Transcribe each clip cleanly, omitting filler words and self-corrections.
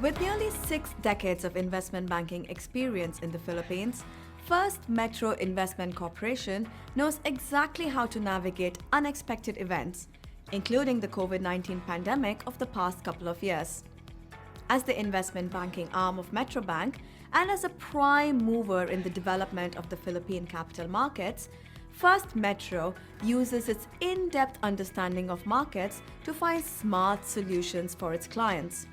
With nearly 6 decades of investment banking experience in the Philippines, First Metro Investment Corporation knows exactly how to navigate unexpected events, including the COVID-19 pandemic of the past couple of years. As the investment banking arm of Metrobank and as a prime mover in the development of the Philippine capital markets, First Metro uses its in-depth understanding of markets to find smart solutions for its clients.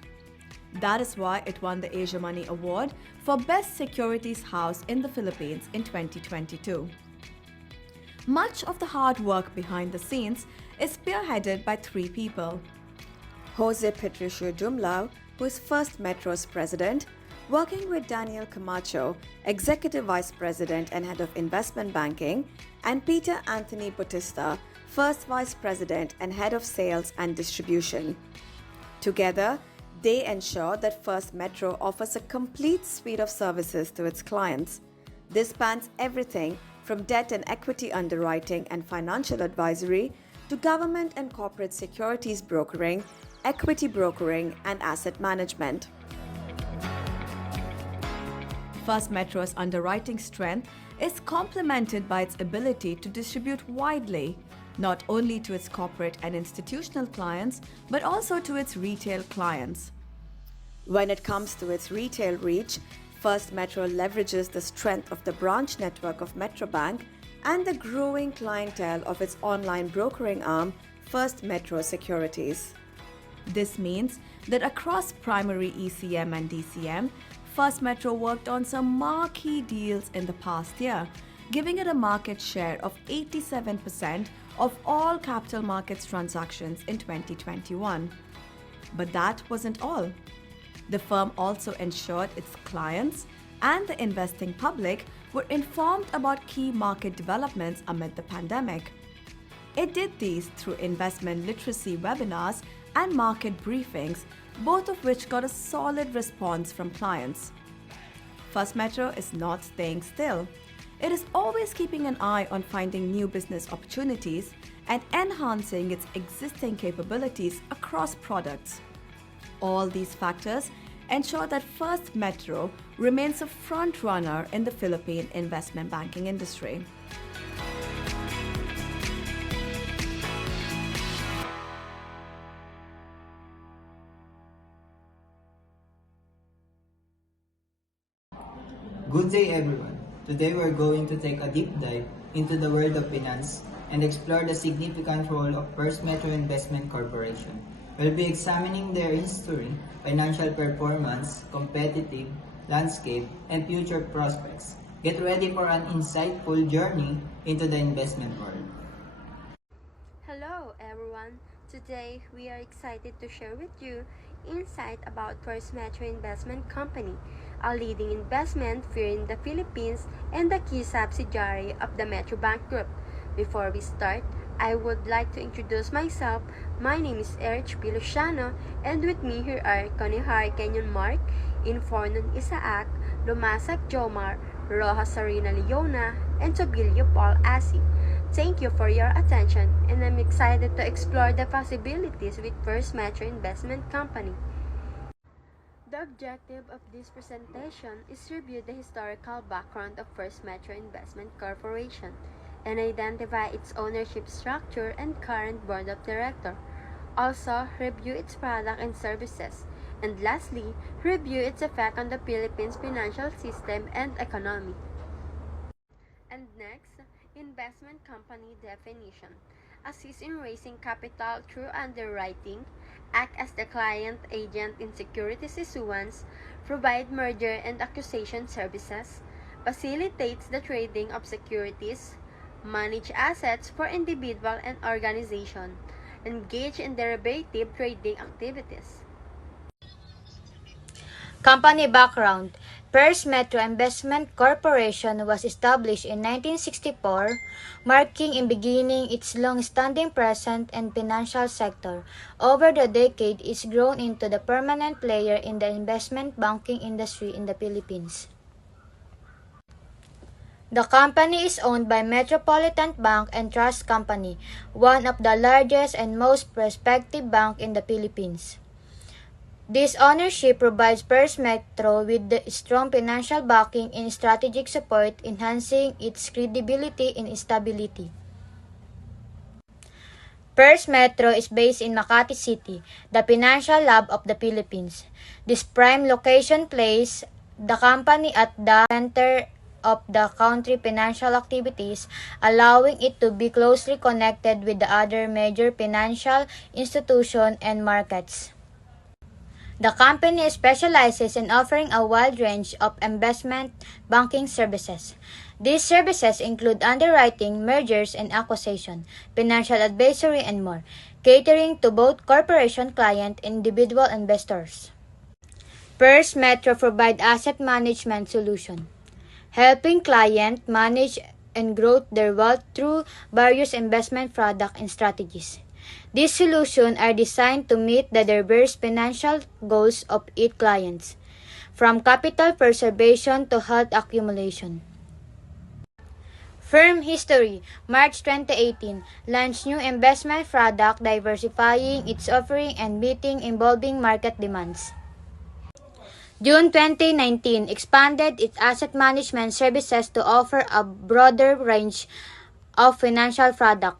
That is why it won the Asia Money Award for Best Securities House in the Philippines in 2022. Much of the hard work behind the scenes is spearheaded by 3 people. Jose Patricio Dumlao, who is First Metro's president, working with Daniel Camacho, Executive Vice President and Head of Investment Banking, and Peter Anthony Bautista, First Vice President and Head of Sales and Distribution. Together, they ensure that First Metro offers a complete suite of services to its clients. This spans everything from debt and equity underwriting and financial advisory to government and corporate securities brokering, equity brokering, and asset management. First Metro's underwriting strength is complemented by its ability to distribute widely, not only to its corporate and institutional clients, but also to its retail clients. When it comes to its retail reach, First Metro leverages the strength of the branch network of Metrobank and the growing clientele of its online brokering arm, First Metro Securities. This means that across primary ECM and DCM, First Metro worked on some marquee deals in the past year, giving it a market share of 87% of all capital markets transactions in 2021. But that wasn't all. The firm also ensured its clients and the investing public were informed about key market developments amid the pandemic. It did these through investment literacy webinars and market briefings, both of which got a solid response from clients. First Metro is not staying still. It is always keeping an eye on finding new business opportunities and enhancing its existing capabilities across products. All these factors ensure that First Metro remains a front runner in the Philippine investment banking industry. Good day everyone. Today we're going to take a deep dive into the world of finance and explore the significant role of First Metro Investment Corporation. We'll be examining their history, financial performance, competitive landscape, and future prospects. Get ready for an insightful journey into the investment world. Hello everyone. Today we are excited to share with you insight about First Metro Investment Company, a leading investment firm in the Philippines and the key subsidiary of the Metrobank Group. Before we start, I would like to introduce myself. My name is Erich P. Luciano, and with me here are Conihar Kenyon Mark, Infornon Isaac, Lumasak Jomar, Rojas Sarina Leona, and Tobilio Paul Asi. Thank you for your attention, and I'm excited to explore the possibilities with First Metro Investment Company. The objective of this presentation is to review the historical background of First Metro Investment Corporation and identify its ownership structure and current board of directors. Also, review its product and services. And lastly, review its effect on the Philippines financial system and economy. And next, investment company definition. Assist in raising capital through underwriting, act as the client agent in securities issuance, provide merger and acquisition services, facilitates the trading of securities, manage assets for individual and organization, engage in derivative trading activities. Company background. First Metro Investment Corporation was established in 1964, marking in beginning its long-standing presence in financial sector. Over the decade, it's grown into the permanent player in the investment banking industry in the Philippines. The company is owned by Metropolitan Bank and Trust Company, one of the largest and most prospective bank in the Philippines. This ownership provides First Metro with the strong financial backing and strategic support, enhancing its credibility and stability. First Metro is based in Makati City, the financial hub of the Philippines. This prime location places the company at the center of the country's financial activities, allowing it to be closely connected with the other major financial institutions and markets. The company specializes in offering a wide range of investment banking services. These services include underwriting, mergers and acquisition, financial advisory, and more, catering to both corporation clients and individual investors. First Metro provide asset management solution, helping clients manage and grow their wealth through various investment products and strategies. These solutions are designed to meet the diverse financial goals of its clients, from capital preservation to health accumulation. Firm history: March 2018, launched new investment product, diversifying its offering and meeting evolving market demands. June 2019, expanded its asset management services to offer a broader range of financial products.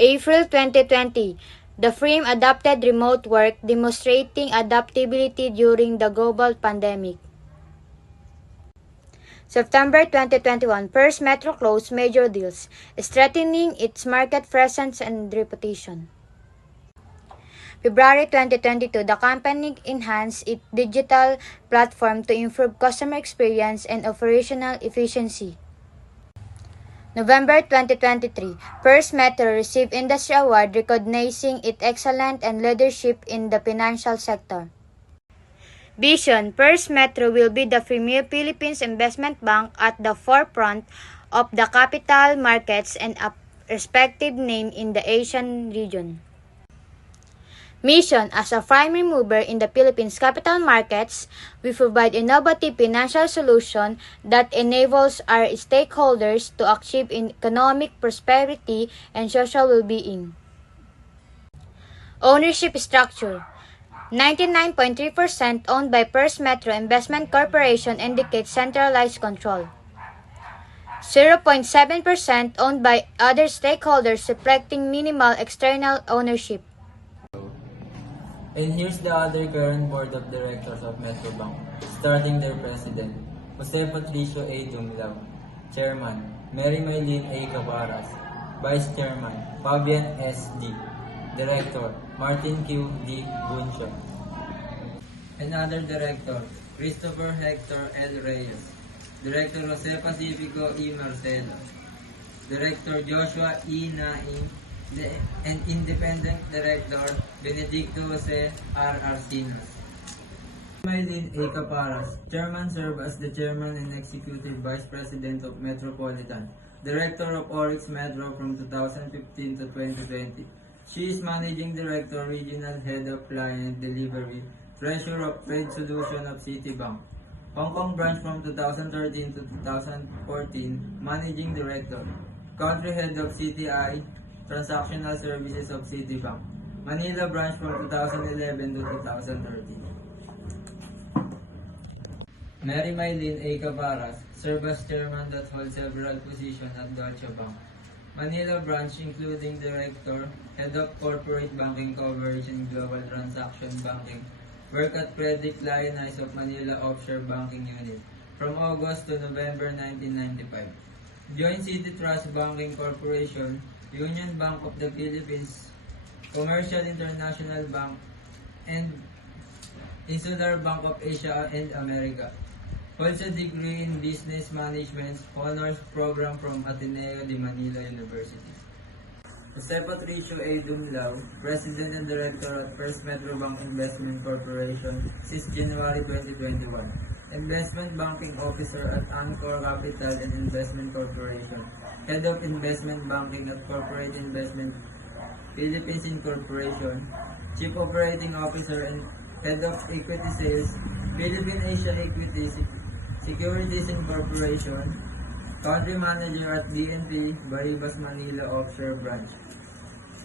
April 2020, the firm adopted remote work, demonstrating adaptability during the global pandemic. September 2021, First Metro closed major deals, strengthening its market presence and reputation. February 2022, the company enhanced its digital platform to improve customer experience and operational efficiency. November 2023, First Metro received industry award recognizing its excellence and leadership in the financial sector. Vision: First Metro will be the premier Philippines investment bank at the forefront of the capital markets and a respected name in the Asian region. Mission: as a primary mover in the Philippines capital markets, we provide innovative financial solutions that enables our stakeholders to achieve economic prosperity and social well-being. Ownership structure: 99.3% owned by First Metro Investment Corporation indicates centralized control. 0.7% owned by other stakeholders, reflecting minimal external ownership. And here's the other current board of directors of Metrobank, starting their president, Jose Patricio A. Dumlao, Chairman, Mary Mylene A. Cabaras, Vice Chairman, Fabian S. D. Director, Martin Q. D. Buncho. And other director, Christopher Hector L. Reyes, Director Jose Pacifico E. Marcelo, Director Joshua E. Naing, and Independent Director Benedicto Jose R. Arcinas. Mylene A. Caparas, Chairman, served as the Chairman and Executive Vice President of Metropolitan, Director of Oryx Metro from 2015 to 2020. She is Managing Director, Regional Head of Client Delivery, Treasurer of Trade Solution of Citibank, Hong Kong Branch from 2013 to 2014, Managing Director, Country Head of CTI, Transactional Services of Citibank, Manila Branch from 2011 to 2013. Mary Mylene A. Cabaras, served as Chairman that holds several positions at Deutsche Bank. Manila Branch including Director, Head of Corporate Banking Coverage and Global Transaction Banking, work at Credit Lioness of Manila Offshore Banking Unit from August to November 1995. Joined City Trust Banking Corporation, Union Bank of the Philippines, Commercial International Bank, and Insular Bank of Asia and America. Holds a degree in Business Management Honors Program from Ateneo de Manila University. Jose Patricio A. Dumlao, President and Director at First Metro Bank Investment Corporation since January 2021. Investment Banking Officer at Anchor Capital and Investment Corporation. Head of Investment Banking at Corporate Investment Philippines Incorporation. Chief Operating Officer and Head of Equity Sales, Philippine Asian Equity Securities Incorporation. Country Manager at DNB, Baribas Manila Offshore Branch.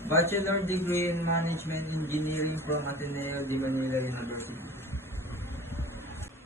Bachelor degree in Management Engineering from Ateneo de Manila University.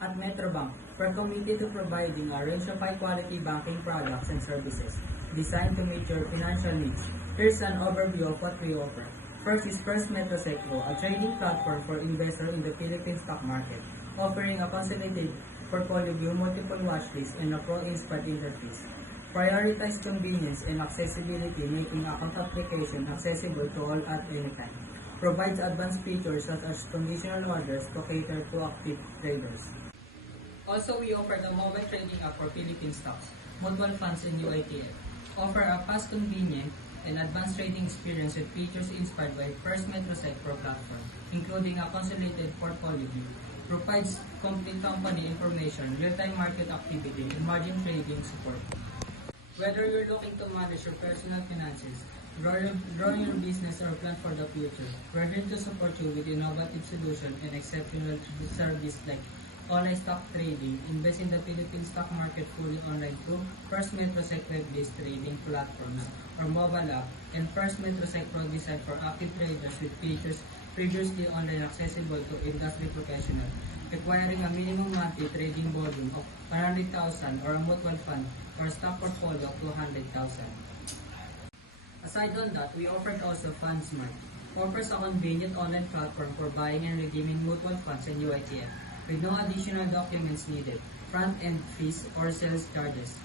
At Metrobank, we're committed to providing a range of high-quality banking products and services designed to meet your financial needs. Here's an overview of what we offer. First is First Metrosec Pro, a trading platform for investors in the Philippine stock market, offering a consolidated portfolio view, multiple watch lists, and a pro-inspired interface. Prioritize convenience and accessibility, making account application accessible to all at any time. Provides advanced features such as conditional orders to cater to active traders. Also, we offer the mobile trading app for Philippine stocks, mutual funds, and UITF. Offer a fast, convenient, and advanced trading experience with features inspired by First Metrosec Pro platform, including a consolidated portfolio view. Provides complete company information, real-time market activity, and margin trading support. Whether you're looking to manage your personal finances, grow your business, or plan for the future, we're here to support you with innovative solutions and exceptional service like online stock trading. Invest in the Philippine stock market fully online through First Metrosec web-based trading platform or mobile app, and First Metrosec Pro designed for active traders with features previously online accessible to industry professionals, requiring a minimum monthly trading volume of 100,000 or a mutual fund or stock portfolio of 200,000. Aside on that, we offered also FundSmart, offers a convenient online platform for buying and redeeming mutual funds and UITF, with no additional documents needed, front-end fees, or sales charges.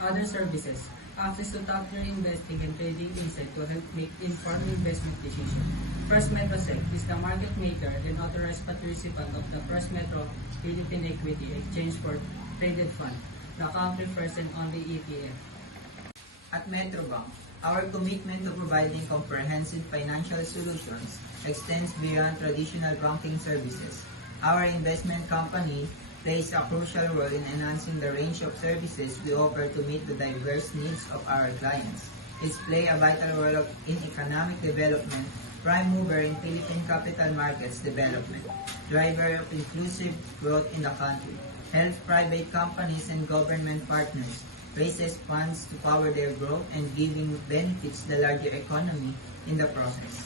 Other services, access to top-tier investing and trading insight to help make informed investment decisions. First Metrosec is the market maker and authorized participant of the First Metro Philippine Equity Exchange for Traded Fund, the country first and only ETF. At Metrobank, our commitment to providing comprehensive financial solutions extends beyond traditional banking services. Our investment company plays a crucial role in enhancing the range of services we offer to meet the diverse needs of our clients. It plays a vital role in economic development, prime mover in Philippine capital markets development, driver of inclusive growth in the country, helps private companies and government partners, raises funds to power their growth, and giving benefits the larger economy in the process.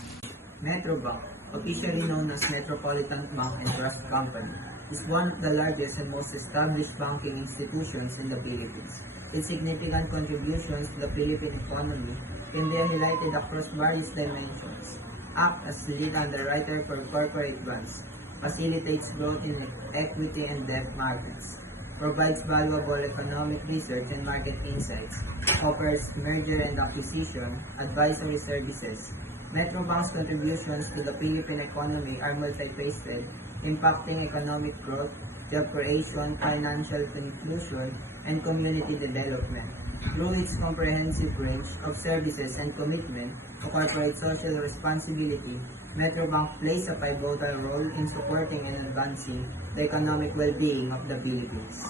Metrobank, officially known as Metropolitan Bank and Trust Company, is one of the largest and most established banking institutions in the Philippines. Its significant contributions to the Philippine economy can be highlighted across various dimensions. Act as the lead underwriter for corporate bonds, facilitates growth in equity and debt markets, provides valuable economic research and market insights, offers merger and acquisition, advisory services. Metrobank's contributions to the Philippine economy are multifaceted, impacting economic growth, job creation, financial inclusion, and community development. Through its comprehensive range of services and commitment to corporate social responsibility, Metrobank plays a pivotal role in supporting and advancing the economic well-being of the Philippines.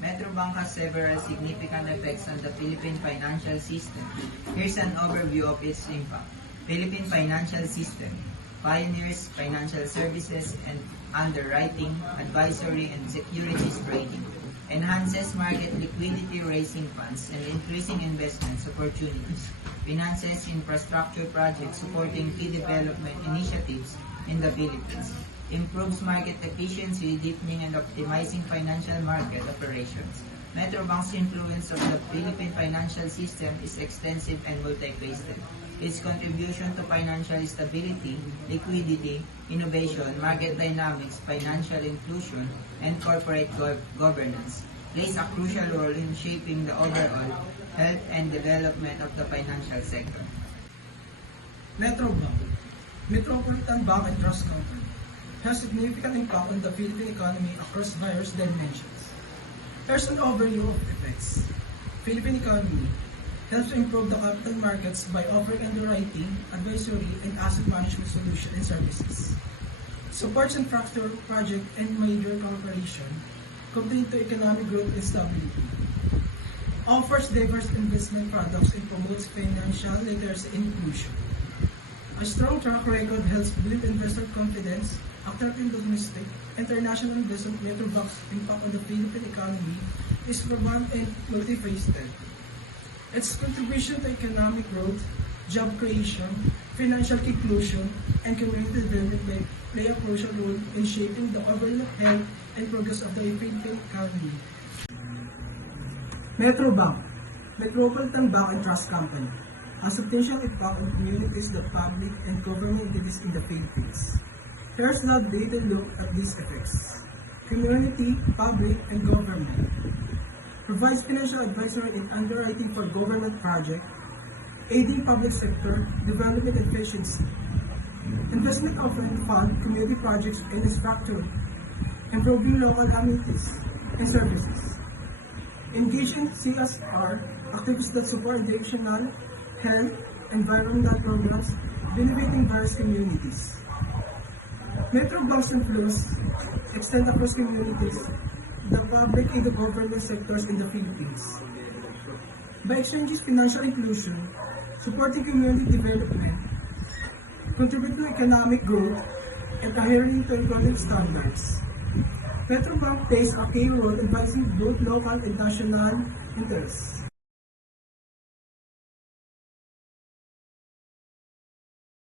Metrobank has several significant effects on the Philippine financial system. Here's an overview of its impact. Philippine financial system pioneers financial services and underwriting, advisory, and securities trading. Enhances market liquidity, raising funds, and increasing investments opportunities. Finances infrastructure projects supporting key development initiatives in the Philippines. Improves market efficiency, deepening and optimizing financial market operations. Metrobank's influence on the Philippine financial system is extensive and multifaceted. Its contribution to financial stability, liquidity, innovation, market dynamics, financial inclusion, and corporate governance plays a crucial role in shaping the overall health and development of the financial sector. Metrobank, Metropolitan Bank and Trust Company, has significant impact on the Philippine economy across various dimensions. Here's an overview of effects. Philippine economy helps to improve the capital markets by offering underwriting, advisory, and asset management solutions and services. Supports infrastructure project and major corporation, contribute to economic growth and stability. Offers diverse investment products and promotes financial literacy and inclusion. A strong track record helps build investor confidence, attracting domestic, international investment. Metrobank's impact on the Philippine economy is profound and multifaceted. Its contribution to economic growth, job creation, financial inclusion, and community development play a crucial role in shaping the overall health and progress of the Philippine economy. Metrobank, Metropolitan Bank and Trust Company, has substantial impact on communities, the public, and government entities in the Philippines. Here's an updated look at these effects. Community, public, and government. Provides financial advisory and underwriting for government projects, aiding public sector development efficiency. Investment often fund community projects and infrastructure, improving local amenities and services. Engage in CSR activities that support educational, health, environmental programs, benefiting various communities. Metrobank's influence extend across communities, the public and the government sectors in the Philippines. By exchanging financial inclusion, supporting community development, contribute to economic growth, and adhering to economic standards. Metrobank plays a key role in balancing both local and national interests.